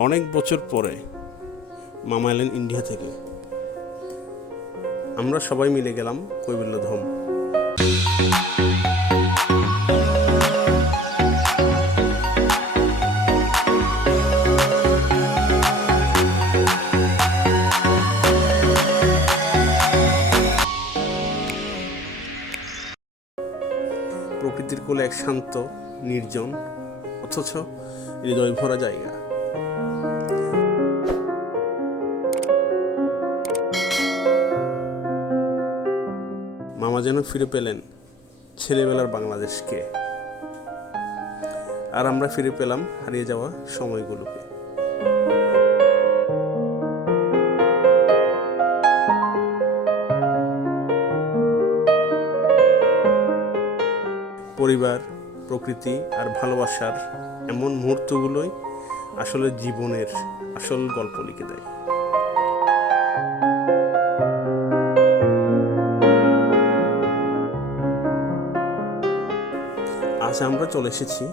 অনেক বছর পরে মামা এলেন ইন্ডিয়া থেকে। আমরা সবাই মিলে গেলাম কৈবল্যধাম। প্রকৃতির কোলে এক শান্ত, নির্জন, অথচ হৃদয় ভরা জায়গা। মামা যেন ফিরে পেলেন ছেলেবেলার বাংলাদেশকে। আর আমরা ফিরে পেলাম হারিয়ে যাওয়া সময়গুলোকে। পরিবার, প্রকৃতি আর ভালোবাসার এমন মুহূর্তগুলোই আসলে জীবনের আসল গল্প লিখে দেয়। আজ আমরা চলে এসেছি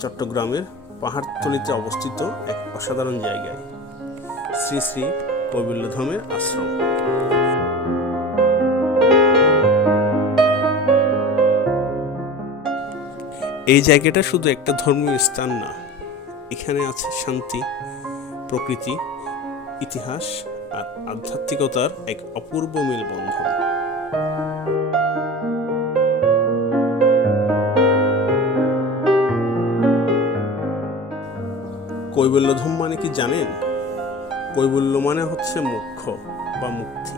চট্টগ্রামের পাহাড়তলিতে অবস্থিত এক অসাধারণ জায়গায়। শ্রী শ্রী কবিল্যধামের আশ্রম। এই জায়গাটা শুধু একটা ধর্মীয় স্থান না, এখানে আছে শান্তি, প্রকৃতি, ইতিহাস আর আধ্যাত্মিকতার এক অপূর্ব মেলবন্ধন। কৈবল্যধম মানে কি জানেন? কৈবল্য মানে হচ্ছে মুখ্য বা মুক্তি।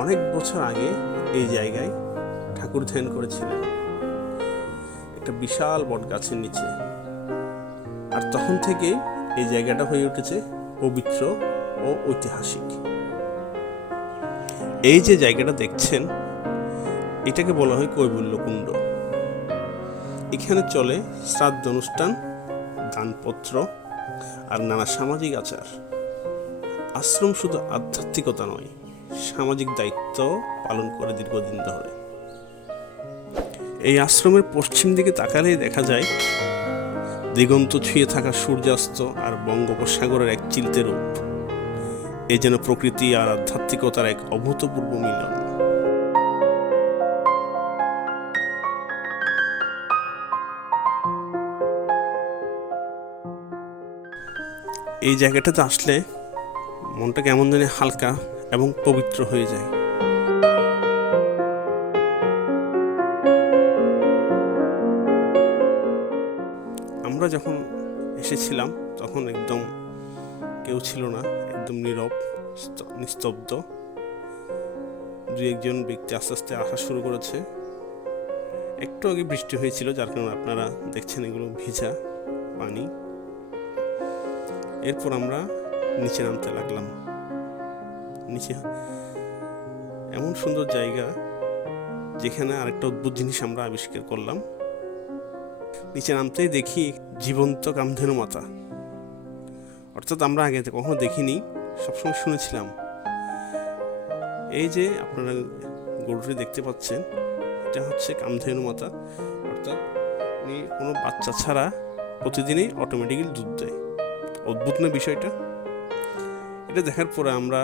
অনেক বছর আগে এই জায়গায় ঠাকুর ধ্যান করেছিলেন। একটা বিশাল বট গাছের নিচে। আর তখন থেকে এই জায়গাটা হয়ে উঠেছে পবিত্র ও ঐতিহাসিক। এই যে জায়গাটা দেখছেন, এটাকে বলা হয় কৈবল্যকুণ্ড এখানে চলে শ্রাদ্ধ অনুষ্ঠান দানপত্র আর নানা সামাজিক আচার। আশ্রম শুধু আধ্যাত্মিকতা নয়, সামাজিক দায়িত্ব পালন করে দীর্ঘদিন ধরে। এই আশ্রমের পশ্চিম দিকে তাকালেই দেখা যায়, দিগন্ত ছুঁয়ে থাকা সূর্যাস্ত আর বঙ্গোপসাগরের এক চিলতে রূপ। এ যেন প্রকৃতি আর আধ্যাত্মিকতার এক অভূতপূর্ব মিলন। এই জায়গাটাতে আসলে মনটা কেমন জানি হালকা এবং পবিত্র হয়ে যায়। আমরা যখন এসেছিলাম, তখন একদম কেউ ছিল না, একদম নীরব, স্ত- নিস্তব্ধ। দুই একজন ব্যক্তি আস্তে আস্তে আসা শুরু করেছে। একটু আগে বৃষ্টি হয়েছিল, যার কারণে আপনারা দেখছেন এগুলো ভিজা পানি। এরপর আমরা নিচে নামতে লাগলাম। নিচে এমন সুন্দর জায়গা যেখানে আরেকটা অদ্ভুত জিনিস আমরা আবিষ্কার করলাম। নিচে নামতেই দেখি জীবন্ত কামধেনু মাতা। অর্থাৎ আমরা আগে কখনো দেখিনি, সবসময় শুনেছিলাম। এই যে আপনারা গরুটি দেখতে পাচ্ছেন, এটা হচ্ছে কামধেনু মাতা। অর্থাৎ উনি কোনো বাচ্চা ছাড়া প্রতিদিনই অটোমেটিক্যালি দুধ দেয়। অদ্ভুত না বিষয়টা? এটা দেখার পরে আমরা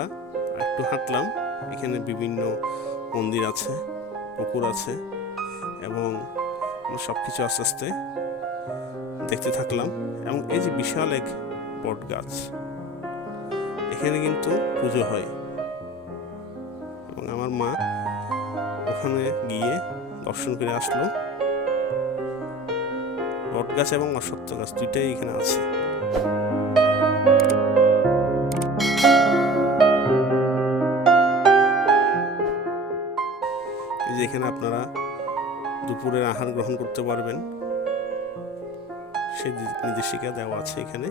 একটু হাঁটলাম। এখানে বিভিন্ন মন্দির আছে, পুকুর আছে এবং সব কিছু আস্তে আস্তে দেখতে থাকলাম এবং এই যে বিশাল এক বট গাছ, এখানে কিন্তু পুজো হয়। এবং আমার মা ওখানে গিয়ে দর্শন করে আসলো। বট গাছ এবং অশ্বত্থ গাছ, দুইটাই এখানে আছে। এখানে আপনারা দুপুরের আহার গ্রহণ করতে পারবেন। সেই নির্দেশিকা দেওয়া আছে এখানে।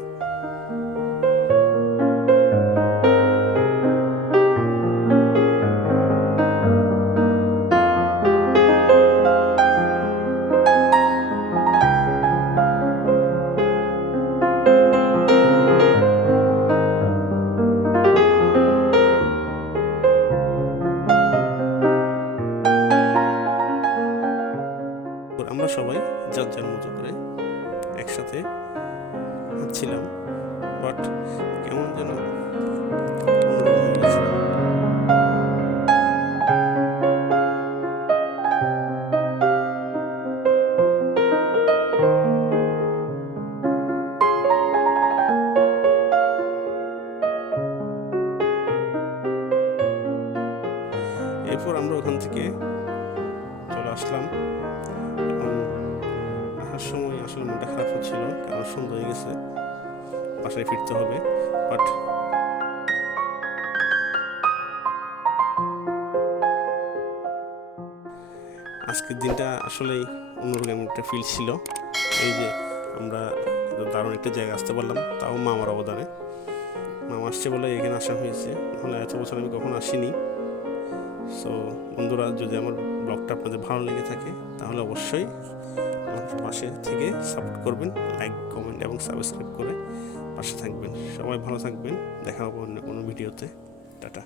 বাট কেমন যেন। এরপর আমরা ওখান থেকে চলে আসলাম এবং আসার সময় আসলে মনটা খারাপ হচ্ছিল, কারণ সন্ধ্যা হয়ে গেছে বাসায় ফিরতে হবে বাট আজকের দিনটা আসলেই অন্যরকম একটা ফিল ছিল। এই যে আমরা দারুণ একটা জায়গায় আসতে পারলাম, তাও মামার অবদানে। মামা আসছে বলে এখানে আসা হয়েছে, নাহলে এত বছর আমি কখনো আসিনি। সো বন্ধুরা, যদি আমার ব্লগটা আপনাদের ভালো লেগে থাকে, তাহলে অবশ্যই আমার পাশে থেকে সাপোর্ট করবেন লাইক কমেন্ট এবং সাবস্ক্রাইব করে পাশে থাকবেন। সবাই ভালো থাকবেন। দেখা হবে অন্য কোনো ভিডিওতে। টাটা।